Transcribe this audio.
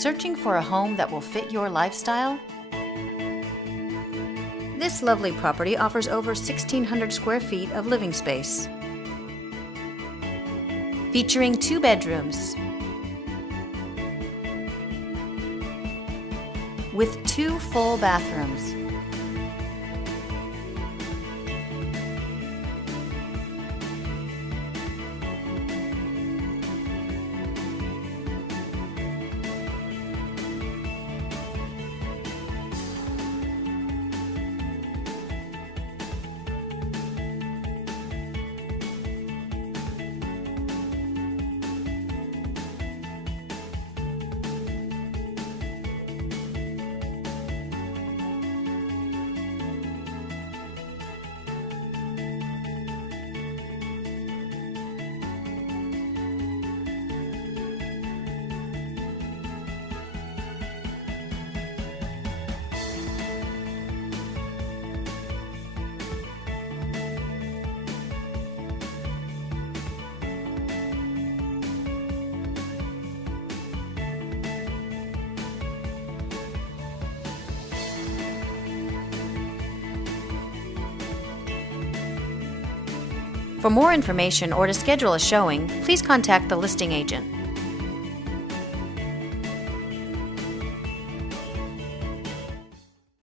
Searching for a home that will fit your lifestyle? This lovely property offers over 1,600 square feet of living space, featuring 2 bedrooms with 2 full bathrooms. For more information or to schedule a showing, please contact the listing agent.